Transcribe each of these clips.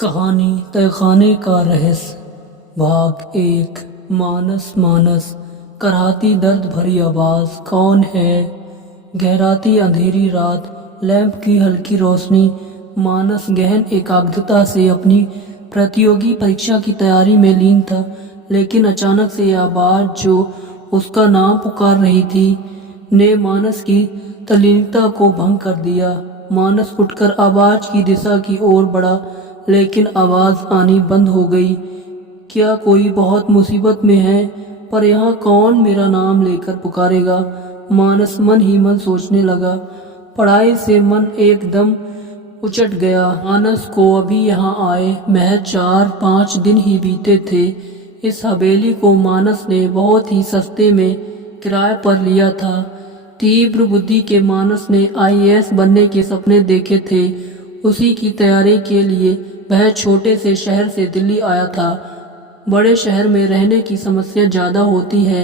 कहानी तहखाने का रहस्य भाग एक। मानस मानस कराहती दर्द भरी आवाज कौन है। गहराती अंधेरी रात, लैंप की हल्की रोशनी। मानस गहन एकाग्रता से अपनी प्रतियोगी परीक्षा की तैयारी में लीन था, लेकिन अचानक से यह आवाज जो उसका नाम पुकार रही थी ने मानस की तल्लीनता को भंग कर दिया। मानस उठकर आवाज की दिशा की ओर बढ़ा, लेकिन आवाज आनी बंद हो गई। क्या कोई बहुत मुसीबत में है? पर यहाँ कौन मेरा नाम लेकर पुकारेगा? मानस मन ही मन सोचने लगा। पढ़ाई से मन एकदम उचट गया। मानस को अभी यहाँ आए महज 4-5 दिन ही बीते थे। इस हवेली को मानस ने बहुत ही सस्ते में किराए पर लिया था। तीव्र बुद्धि के मानस ने आईएएस बनने के सपने देखे थे। उसी की तैयारी के लिए वह छोटे से शहर से दिल्ली आया था। बड़े शहर में रहने की समस्या ज़्यादा होती है।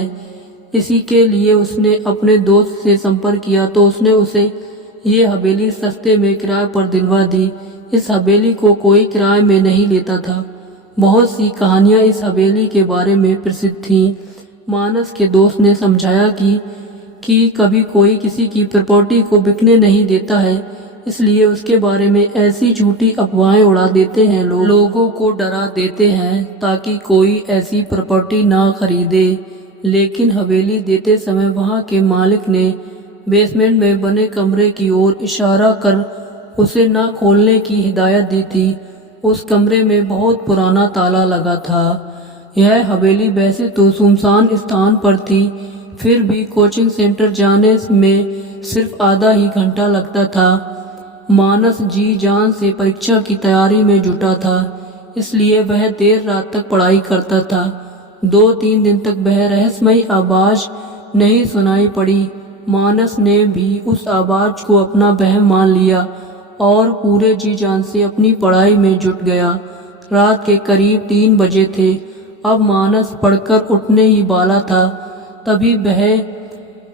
इसी के लिए उसने अपने दोस्त से संपर्क किया तो उसने उसे ये हवेली सस्ते में किराए पर दिलवा दी। इस हवेली को कोई किराए में नहीं लेता था। बहुत सी कहानियाँ इस हवेली के बारे में प्रसिद्ध थीं। मानस के दोस्त ने समझाया कि कभी कोई किसी की प्रॉपर्टी को बिकने नहीं देता है, इसलिए उसके बारे में ऐसी झूठी अफवाहें उड़ा देते हैं। लोगों को डरा देते हैं ताकि कोई ऐसी प्रॉपर्टी ना खरीदे। लेकिन हवेली देते समय वहां के मालिक ने बेसमेंट में बने कमरे की ओर इशारा कर उसे ना खोलने की हिदायत दी थी। उस कमरे में बहुत पुराना ताला लगा था। यह हवेली वैसे तो सुनसान स्थान पर थी, फिर भी कोचिंग सेंटर जाने में सिर्फ आधा ही घंटा लगता था। मानस जी जान से परीक्षा की तैयारी में जुटा था, इसलिए वह देर रात तक पढ़ाई करता था। 2-3 दिन तक वह रहस्यमयी आवाज नहीं सुनाई पड़ी। मानस ने भी उस आवाज को अपना वहम मान लिया और पूरे जी जान से अपनी पढ़ाई में जुट गया। रात के करीब 3 बजे थे। अब मानस पढ़कर उठने ही वाला था, तभी वह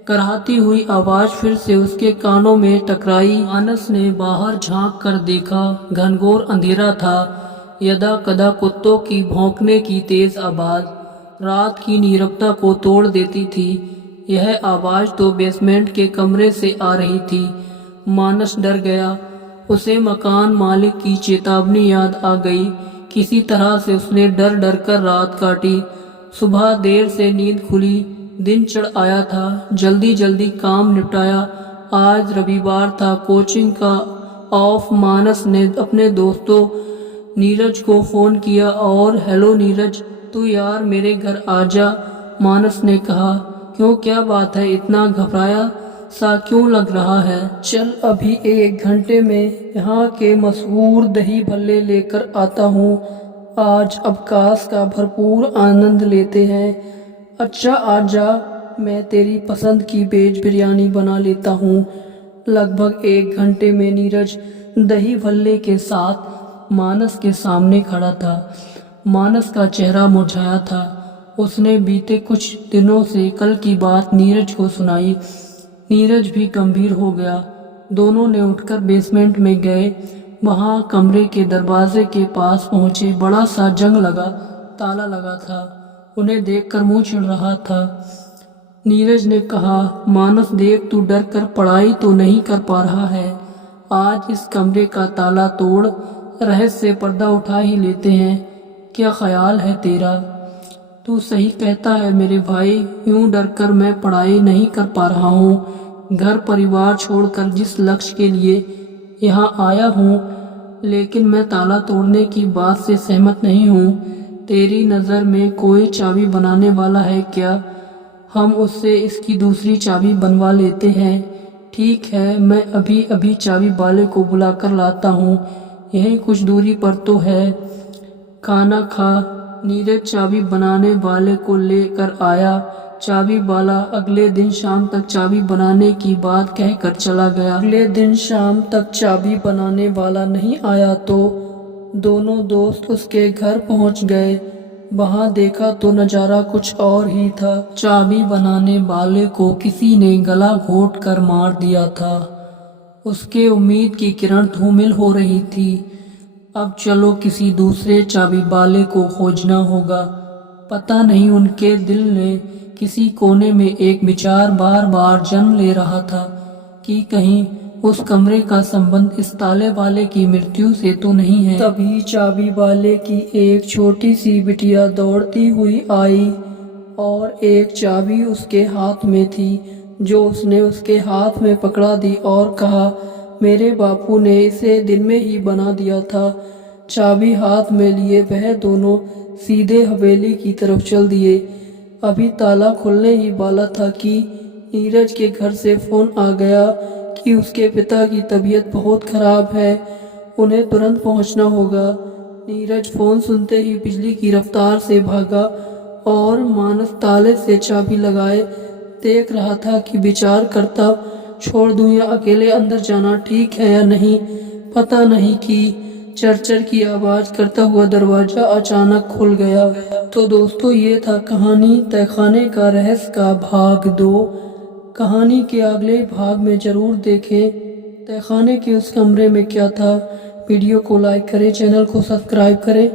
कराहती हुई आवाज फिर से उसके कानों में टकराई। मानस ने बाहर झांक कर देखा। घनघोर अंधेरा था। यदा कदा कुत्तों की भौंकने की तेज आवाज रात की नीरवता को तोड़ देती थी। यह आवाज तो बेसमेंट के कमरे से आ रही थी। मानस डर गया। उसे मकान मालिक की चेतावनी याद आ गई। किसी तरह से उसने डर डर कर रात काटी। सुबह देर से नींद खुली। दिन चढ़ आया था। जल्दी जल्दी काम निपटाया। आज रविवार था, कोचिंग का ऑफ। मानस ने अपने दोस्तों नीरज को फोन किया और हेलो नीरज, तू यार मेरे घर आजा। मानस ने कहा, क्यों, क्या बात है? इतना घबराया सा क्यों लग रहा है? चल अभी 1 घंटे में यहाँ के मशहूर दही भल्ले लेकर आता हूँ। आज अवकाश का भरपूर आनंद लेते हैं। अच्छा आजा, मैं तेरी पसंद की वेज बिरयानी बना लेता हूँ। लगभग 1 घंटे में नीरज दही भल्ले के साथ मानस के सामने खड़ा था। मानस का चेहरा मुरझाया था। उसने बीते कुछ दिनों से कल की बात नीरज को सुनाई। नीरज भी गंभीर हो गया। दोनों ने उठकर बेसमेंट में गए। वहां कमरे के दरवाजे के पास पहुंचे। बड़ा सा जंग लगा ताला लगा था। उन्हें देखकर मुंह छिड़ रहा था। नीरज ने कहा, मानस देख, तू डर कर पढ़ाई तो नहीं कर पा रहा है। आज इस कमरे का ताला तोड़ रहस्य से पर्दा उठा ही लेते हैं। क्या ख्याल है तेरा? तू सही कहता है मेरे भाई, यूं डर कर मैं पढ़ाई नहीं कर पा रहा हूँ। घर परिवार छोड़कर जिस लक्ष्य के लिए यहाँ आया हूँ, लेकिन मैं ताला तोड़ने की बात से सहमत नहीं हूँ। तेरी नज़र में कोई चाबी बनाने वाला है क्या? हम उससे इसकी दूसरी चाबी बनवा लेते हैं। ठीक है, मैं अभी अभी चाबी वाले को बुलाकर लाता हूँ। यहीं कुछ दूरी पर तो है। खाना खा। नीरज चाबी बनाने वाले को लेकर आया। चाबी वाला अगले दिन शाम तक चाबी बनाने की बात कहकर चला गया। अगले दिन शाम तक चाबी बनाने वाला नहीं आया तो दोनों दोस्त उसके घर पहुंच गए। वहां देखा तो नजारा कुछ और ही था। चाबी बनाने वाले को किसी ने गला घोट कर मार दिया था। उसके उम्मीद की किरण धूमिल हो रही थी। अब चलो किसी दूसरे चाबी वाले को खोजना होगा। पता नहीं उनके दिल ने किसी कोने में एक विचार बार बार जन्म ले रहा था कि कहीं उस कमरे का संबंध इस ताले वाले की मृत्यु से तो नहीं है। तभी चाबी वाले की एक छोटी सी बिटिया दौड़ती हुई आई और एक चाबी उसके हाथ में थी, जो उसने उसके हाथ में पकड़ा दी और कहा, मेरे बापू ने इसे दिन में ही बना दिया था। चाबी हाथ में लिए वह दोनों सीधे हवेली की तरफ चल दिए। अभी ताला खुलने ही वाला था कि नीरज के घर से फोन आ गया कि उसके पिता की तबीयत बहुत खराब है, उन्हें तुरंत पहुंचना होगा। नीरज फोन सुनते ही बिजली की रफ्तार से भागा और मानस ताले से चाबी लगाए देख रहा था कि विचार करता छोड़ दूं या अकेले अंदर जाना ठीक है या नहीं। पता नहीं कि चरचर की आवाज करता हुआ दरवाजा अचानक खुल गया। तो दोस्तों, ये था कहानी तहखाने का रहस्य का भाग 2। कहानी के अगले भाग में जरूर देखें तहखाने के उस कमरे में क्या था। वीडियो को लाइक करें, चैनल को सब्सक्राइब करें।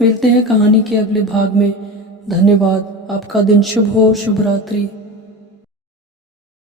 मिलते हैं कहानी के अगले भाग में। धन्यवाद। आपका दिन शुभ हो। शुभ रात्रि।